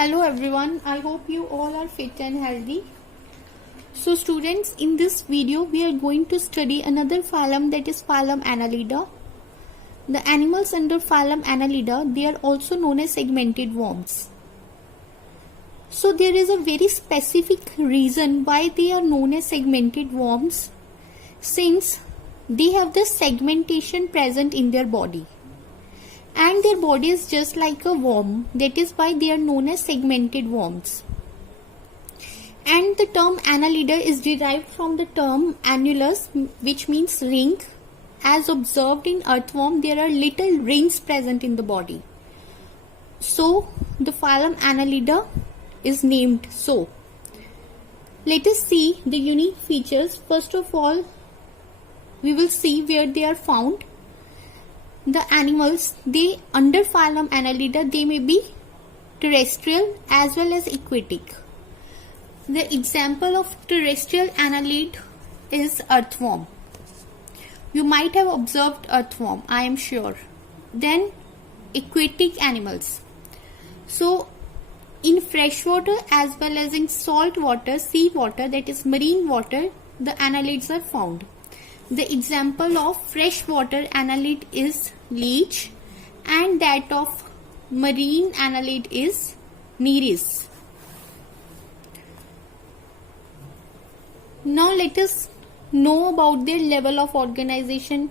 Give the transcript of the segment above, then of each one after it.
Hello everyone, I hope you all are fit and healthy. So students, in this video we are going to study another phylum, that is phylum Annelida. The animals under phylum Annelida, they are also known as segmented worms. So there is a very specific reason why they are known as segmented worms, since they have the segmentation present in their body. And their body is just like a worm, that is why they are known as segmented worms. And the term Annelida is derived from the term annulus, which means ring. As observed in earthworm, there are little rings present in the body. So the phylum Annelida is named so. Let us see the unique features. First of all, we will see where they are found. The animals, they under phylum Annelida, they may be terrestrial as well as aquatic. The example of terrestrial annelid is earthworm. You might have observed earthworm, I am sure. Then aquatic animals. So in freshwater as well as in salt water, sea water, that is marine water, the annelids are found. The example of freshwater annelid is leech, and that of marine annelid is nereis. Now let us know about their level of organization.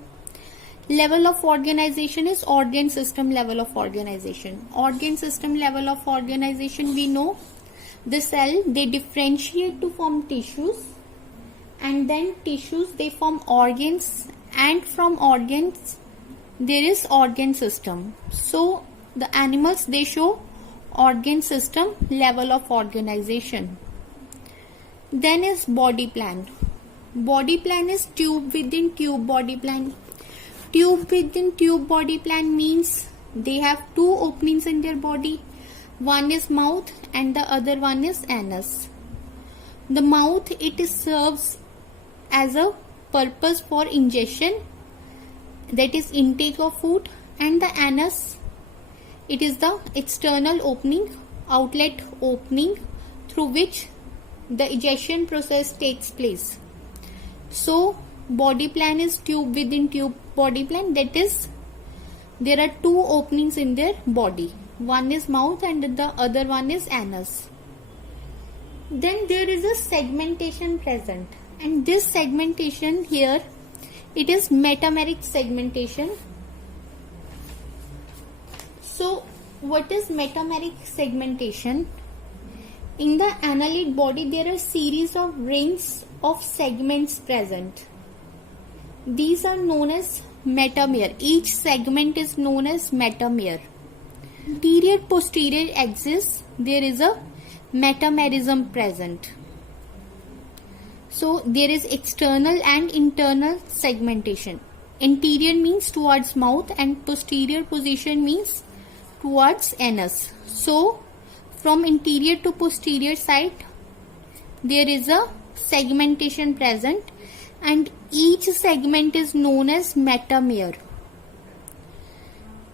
Level of organization is organ system level of organization. Organ system level of organization, we know the cell, they differentiate to form tissues, and then tissues they form organs, and from organs there is organ system. So the animals, they show organ system level of organization. Then is body plan. Body plan is tube within tube body plan. Tube within tube body plan means they have two openings in their body. One is mouth and the other one is anus. The mouth, it serves as a purpose for ingestion, that is intake of food, and the anus, it is the external opening, outlet opening through which the egestion process takes place. So body plan is tube within tube body plan, that is there are two openings in their body. One is mouth and the other one is anus. Then there is a segmentation present. And this segmentation here, it is metameric segmentation. So what is metameric segmentation? In the annelid body, there are series of rings of segments present. These are known as metamer. Each segment is known as metamer. Anterior posterior axis, there is a metamerism present. So there is external and internal segmentation. Anterior means towards mouth and posterior position means towards anus. So from anterior to posterior side there is a segmentation present, and each segment is known as metamer.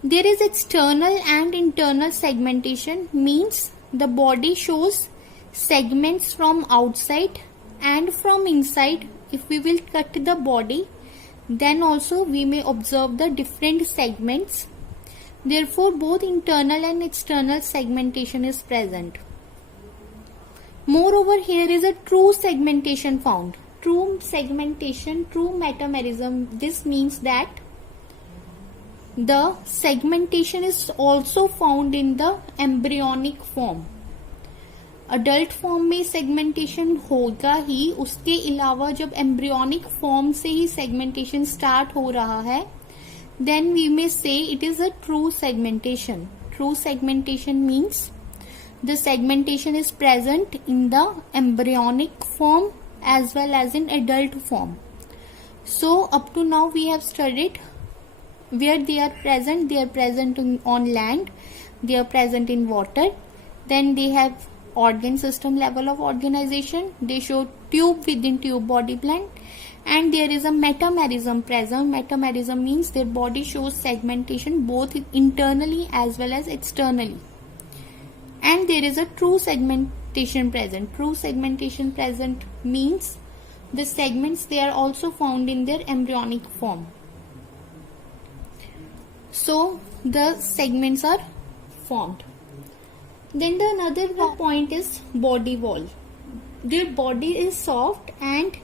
There is external and internal segmentation, means the body shows segments from outside and from inside. If we will cut the body, then also we may observe the different segments. Therefore both internal and external segmentation is present. Moreover, here is a true segmentation found. True segmentation, true metamerism, this means that the segmentation is also found in the embryonic form. Adult form में segmentation होगा ही, उसके अलावा जब embryonic form से ही segmentation start हो रहा है, then we may say it is a true segmentation. True segmentation means the segmentation is present in the embryonic form as well as in adult form. So up to now we have studied where they are present. They are present on land, they are present in water, then they have organ system level of organization, they show tube within tube body plan, and there is a metamerism present. Metamerism means their body shows segmentation both internally as well as externally. and there is a true segmentation present. True segmentation present means the segments, they are also found in their embryonic form. So the segments are formed. Then the another point is body wall. Their body is soft and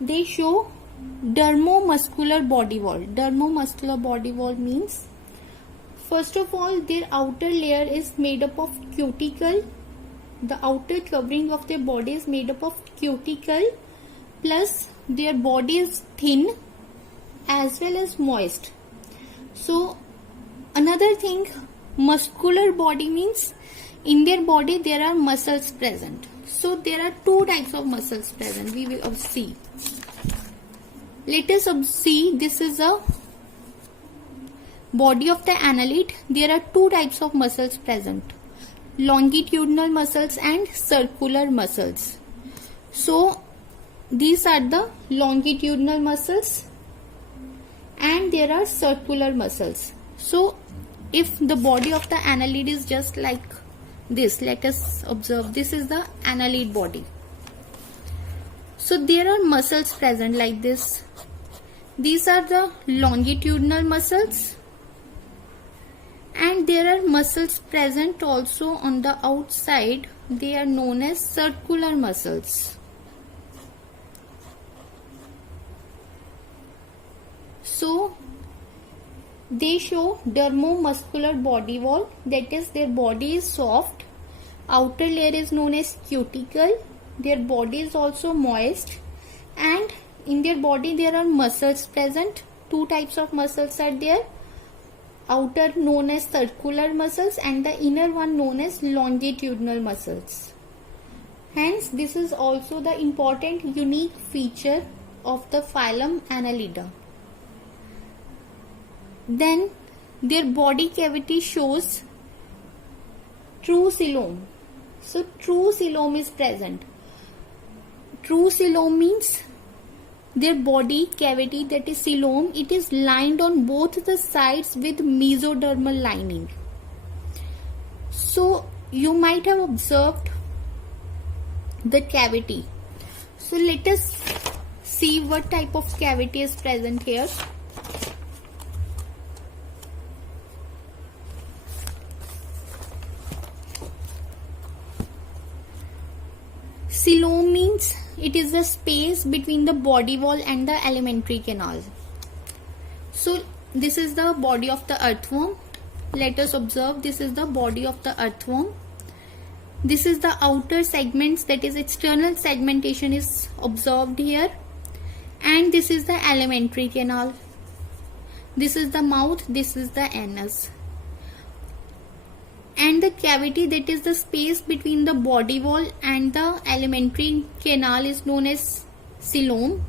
they show dermomuscular body wall. Dermomuscular body wall means, first of all, their outer layer is made up of cuticle. The outer covering of their body is made up of cuticle, plus their body is thin as well as moist. So another thing, muscular body means in their body there are muscles present. So there are two types of muscles present. We will see. Let us see, this is a body of the annelid. There are two types of muscles present: longitudinal muscles and circular muscles. So these are the longitudinal muscles and there are circular muscles. So if the body of the annelid is just like this, let us observe, this is the annelid body. So there are muscles present like this. These are the longitudinal muscles, and there are muscles present also on the outside. They are known as circular muscles. So they show dermomuscular body wall, that is their body is soft, outer layer is known as cuticle, their body is also moist, and in their body there are muscles present. Two types of muscles are there: outer known as circular muscles and the inner one known as longitudinal muscles. Hence this is also the important unique feature of the phylum Annelida. Then their body cavity shows true coelom. So true coelom is present. True coelom means their body cavity, that is coelom, it is lined on both the sides with mesodermal lining. So you might have observed the cavity. So let us see what type of cavity is present here. Coelom means it is the space between the body wall and the alimentary canal. So this is the body of the earthworm. Let us observe, this is the body of the earthworm. This is the outer segments, that is external segmentation is observed here, and this is the alimentary canal. This is the mouth, this is the anus. And the cavity, that is the space between the body wall and the alimentary canal, is known as coelom.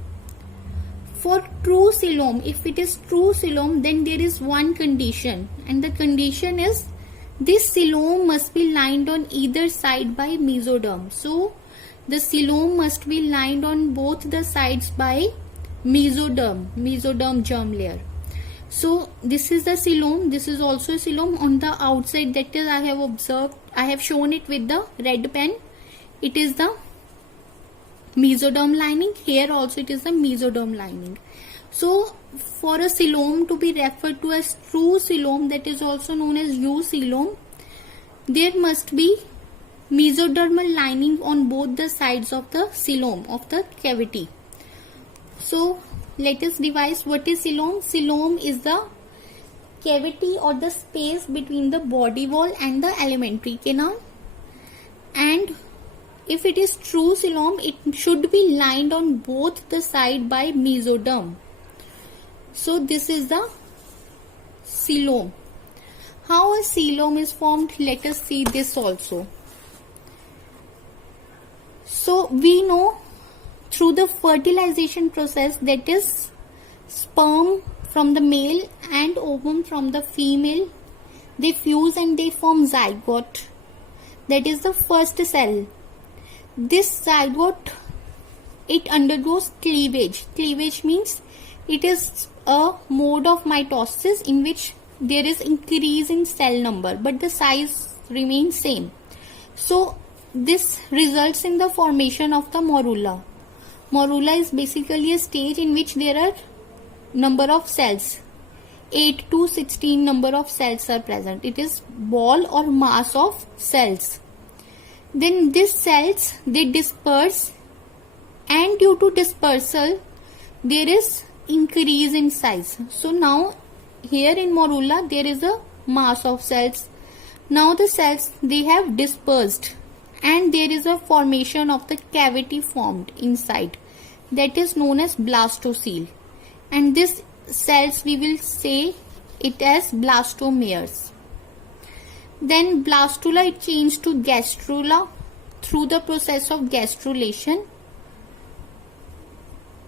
For true coelom, if it is true coelom, then there is one condition, and the condition is this coelom must be lined on either side by mesoderm. So the coelom must be lined on both the sides by mesoderm germ layer. So this is the coelom, this is also a coelom. On the outside, that is, I have observed, I have shown it with the red pen, it is the mesoderm lining. Here also it is the mesoderm lining. So for a coelom to be referred to as true coelom, that is also known as eucoelom, there must be mesodermal lining on both the sides of the coelom, of the cavity. So let us devise what is coelom. Coelom is the cavity or the space between the body wall and the alimentary canal, and if it is true coelom, it should be lined on both the side by mesoderm. So this is the coelom. How a coelom is formed, let us see this also. So we know through the fertilization process, that is sperm from the male and ovum from the female, they fuse and they form zygote, that is the first cell. This zygote, it undergoes cleavage. Cleavage means it is a mode of mitosis in which there is increase in cell number but the size remains same. So this results in the formation of the morula. Morula is basically a stage in which there are number of cells. 8 to 16 number of cells are present. It is ball or mass of cells. Then these cells, they disperse, and due to dispersal there is increase in size. So now here in morula there is a mass of cells. Now the cells, they have dispersed and there is a formation of the cavity formed inside, that is known as blastocele, and this cells we will say it as blastomeres. Then blastula, it changed to gastrula through the process of gastrulation.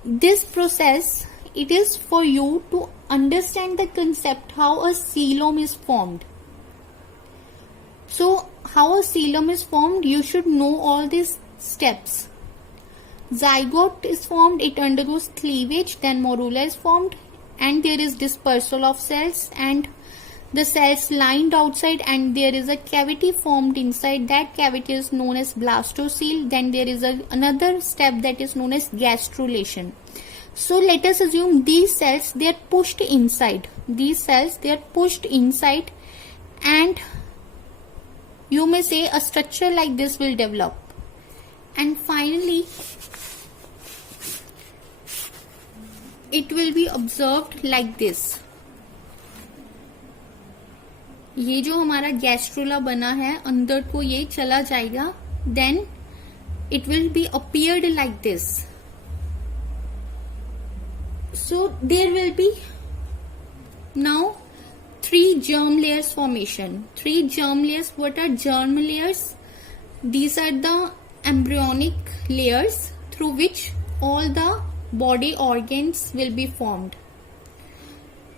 This process, it is for you to understand the concept how a coelom is formed. So how a coelom is formed, you should know all these steps. Zygote is formed, it undergoes cleavage, then morula is formed, and there is dispersal of cells and the cells lined outside, and there is a cavity formed inside. That cavity is known as blastocele. Then there is another step that is known as gastrulation. So let us assume these cells, they are pushed inside. These cells, they are pushed inside, and you may say a structure like this will develop. And finally it will be observed like this. ये जो हमारा gastrula बना है अंदर को ये चला जाएगा, then it will be appeared like this. So there will be now 3 germ layers formation. 3 germ layers. What are germ layers? These are the embryonic layers through which all the body organs will be formed.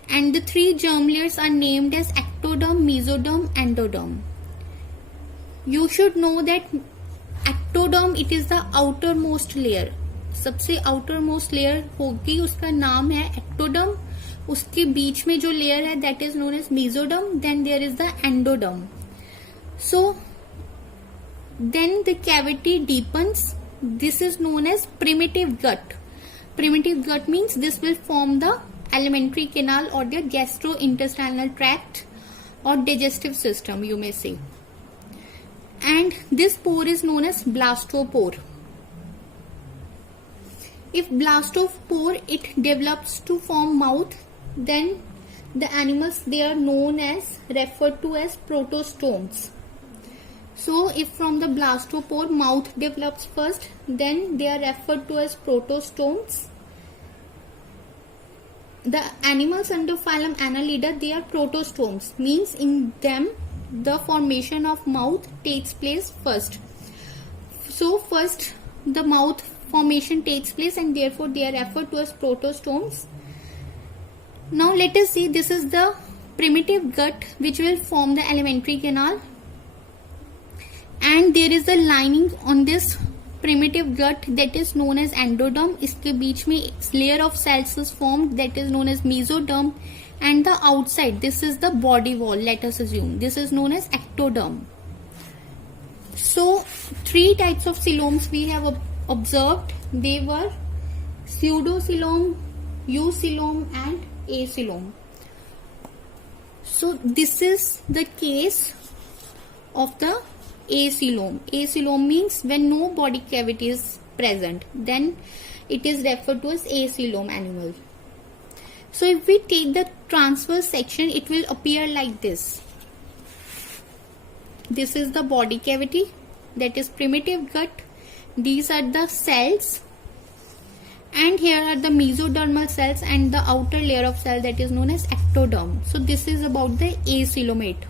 And the 3 germ layers are named as ectoderm, mesoderm, endoderm. You should know that ectoderm, it is the outermost layer. सबसे outermost layer होगी, उसका नाम है ectoderm. उसके बीच में जो layer है, that is known as mesoderm. Then there is the endoderm. So then the cavity deepens. This is known as primitive gut. Primitive gut means this will form the alimentary canal or the gastrointestinal tract or digestive system, you may say. And this pore is known as blastopore. If blastopore, it develops to form mouth, then the animals, they are known as, referred to as protostomes. So if from the blastopore mouth develops first, then they are referred to as protostomes. The animals under phylum Annelida, they are protostomes, means in them the formation of mouth takes place first. So first the mouth formation takes place, and therefore they are referred to as protostomes. Now let us see, this is the primitive gut which will form the alimentary canal, and there is a lining on this primitive gut that is known as endoderm. इसके बीच में layer of cells is formed that is known as mesoderm, and the outside, this is the body wall, let us assume, this is known as ectoderm. So 3 types of coeloms we have observed. They were pseudocoelom, eucoelom, and acoelom. So this is the case of the acoelom. Acoelom means when no body cavity is present, then it is referred to as acoelom animal. So if we take the transverse section, it will appear like this. This is the body cavity, that is primitive gut. These are the cells, and here are the mesodermal cells and the outer layer of cell that is known as ectoderm. So this is about the acoelomate.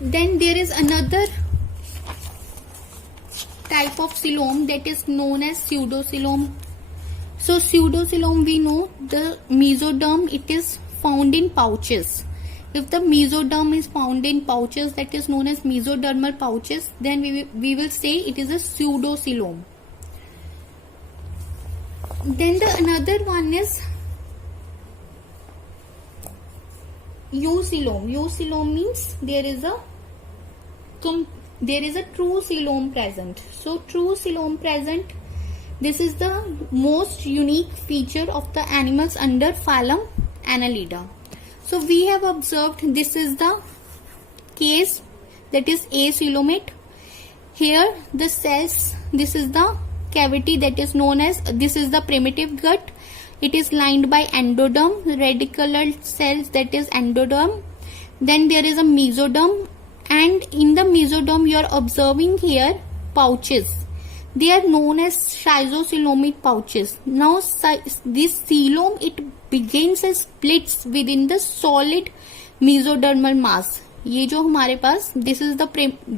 Then there is another type of coelom that is known as pseudocoelom. So pseudocoelom, we know the mesoderm, it is found in pouches. If the mesoderm is found in pouches, that is known as mesodermal pouches, then we will say it is a pseudocoelom. Then the another one is eucoelom. Eucoelom means there is a there is a true coelom present. So true coelom present, this is the most unique feature of the animals under phylum Annelida. So we have observed this is the case, that is acoelomate. Here the cells, this is the cavity that is known as, this is the primitive gut. It is lined by endoderm, radicular cells, that is endoderm. Then there is a mesoderm, and in the mesoderm you are observing here pouches. They are known as schizocoelomic pouches. Now this coelom, it begins as splits within the solid mesodermal mass. ये जो हमारे पास, this is the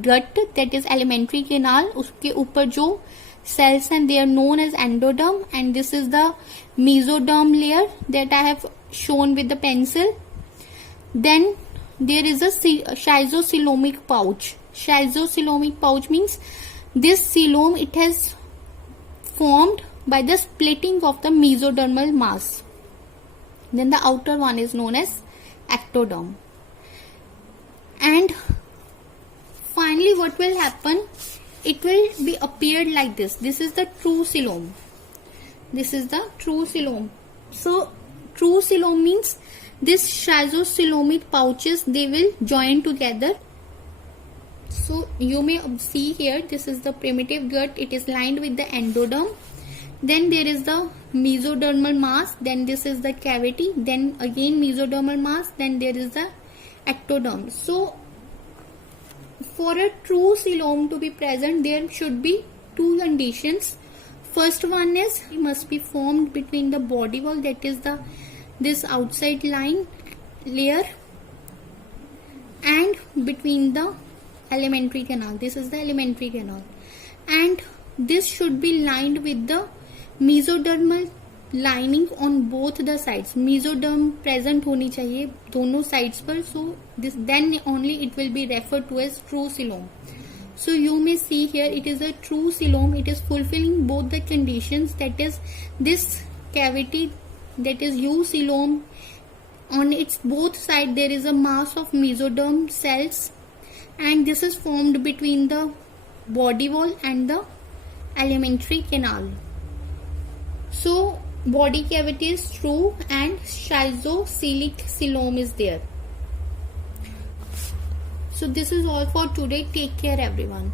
gut, that is alimentary canal, उसके ऊपर जो cells and they are known as endoderm, and this is the mesoderm layer that I have shown with the pencil. Then there is a schizocoelomic pouch. Schizocoelomic pouch means this coelom, it has formed by the splitting of the mesodermal mass. Then the outer one is known as ectoderm. And finally what will happen, it will be appeared like this. This is the true coelom. This is the true coelom. So true coelom means this schizocoelomic pouches, they will join together. So you may see here, this is the primitive gut, it is lined with the endoderm. Then there is the mesodermal mass, then this is the cavity, then again mesodermal mass, then there is the ectoderm. So for a true coelom to be present, there should be two conditions. First one is, it must be formed between the body wall, that is the this outside line layer, and between the alimentary canal. This is the alimentary canal, and this should be lined with the mesodermal lining on both the sides. Mesoderm present होनी चाहिए दोनों sides पर. So this, then only it will be referred to as true coelom. So you may see here, it is a true coelom. It is fulfilling both the conditions, that is this cavity, that is eucoelom, on its both sides there is a mass of mesoderm cells, and this is formed between the body wall and the alimentary canal. So body cavity is true and schizocoelic coelom is there. So this is all for today. Take care everyone.